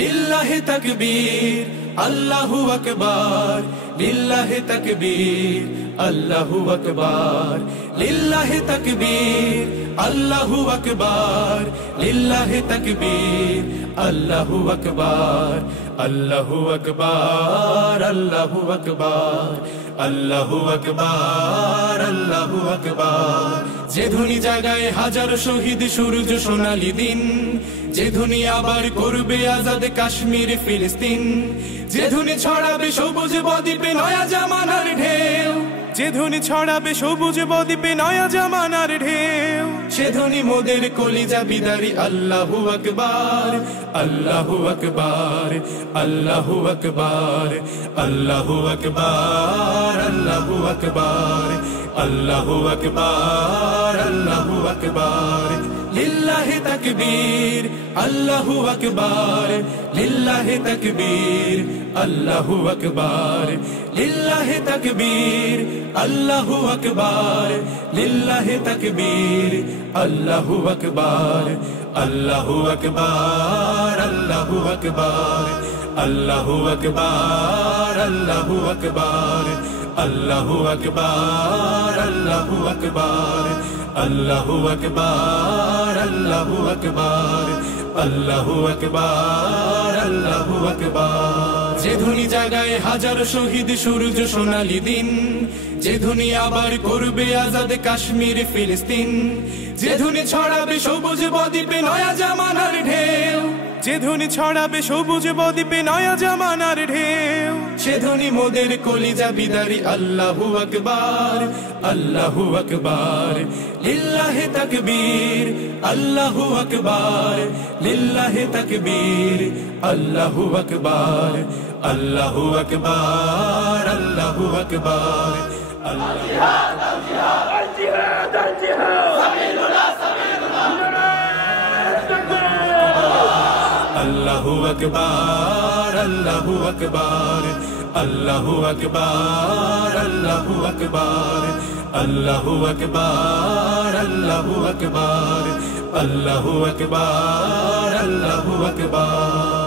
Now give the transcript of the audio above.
লিল্লাহি তাকবীর আল্লাহু আকবার, লিল্লাহি তাকবীর আল্লাহু আকবার, লিল্লাহি তাকবীর আল্লাহু আকবার, লিল্লাহি তাকবীর আল্লাহু আকবার, আল্লাহু আকবার, আল্লাহু আকবার, আল্লাহু আকবার, আল্লাহু আকবার। যে ধ্বনি জাগায় হাজার শহীদ সূর্য সোনালী দিন, যে ধ্বনি আবার করবে আজাদ কাশ্মীর ফিলিস্তিন, যে ধ্বনি ছড়াবে সবুজ বদ্বীপে নয়া জামানার ঢেউ, যে ধ্বনি ছড়াবে সবুজ বদ্বীপে নয়া জামানার ঢেউ, সে ধ্বনি মোদের কলিজা বিদারি আল্লাহু আকবার, আল্লাহু আকবার, আল্লাহু আকবার, আল্লাহু আকবার, আল্লাহু আকবার, আল্লাহু আকবার, আল্লাহু আকবার। লিল্লাহি তাকবীর আল্লাহু আকবার, লিল্লাহি তাকবীর আল্লাহু আকবার, লিল্লাহি তাকবীর আল্লাহু আকবার, লিল্লাহি তাকবীর আল্লাহু আকবার, আল্লাহু আকবার, আল্লাহু আকবার, আল্লাহু আকবার, আল্লাহু আকবার, আল্লাহু আকবার, আল্লাহু আকবার, আল্লাহু আকবার, আল্লাহু আকবার, আল্লাহু আকবার, আল্লাহু আকবার। যে ধ্বনি জাগায় হাজার শহীদ সূর্য সোনালী দিন, যে ধ্বনি আবার করবে আজাদ কাশ্মীর ফিলিস্তিন, যে ধ্বনি ছড়াবে সবুজ বদ্বীপে নয়া জামানার ঢেউ, যে ধ্বনি ছড়াবে সবুজ বদ্বীপে নয়া জামানার ঢেউ, সে ধ্বনি মোদের কলিজা বিদারি আল্লাহু আকবার, আল্লাহু আকবার, লিল্লাহি তাকবীর আল্লাহু আকবার, লিল্লাহি তাকবীর আল্লাহু আকবার, আল্লাহু আকবার, আল্লাহু আকবার। الجهاد الجهاد الجهاد الجهاد سبيلنا سبيلنا আল্লাহু আকবার, আল্লাহু আকবার, আল্লাহু আকবার, আল্লাহু আকবার, আল্লাহু আকবার, আল্লাহু আকবার, আল্লাহু আকবার, আল্লাহু আকবার।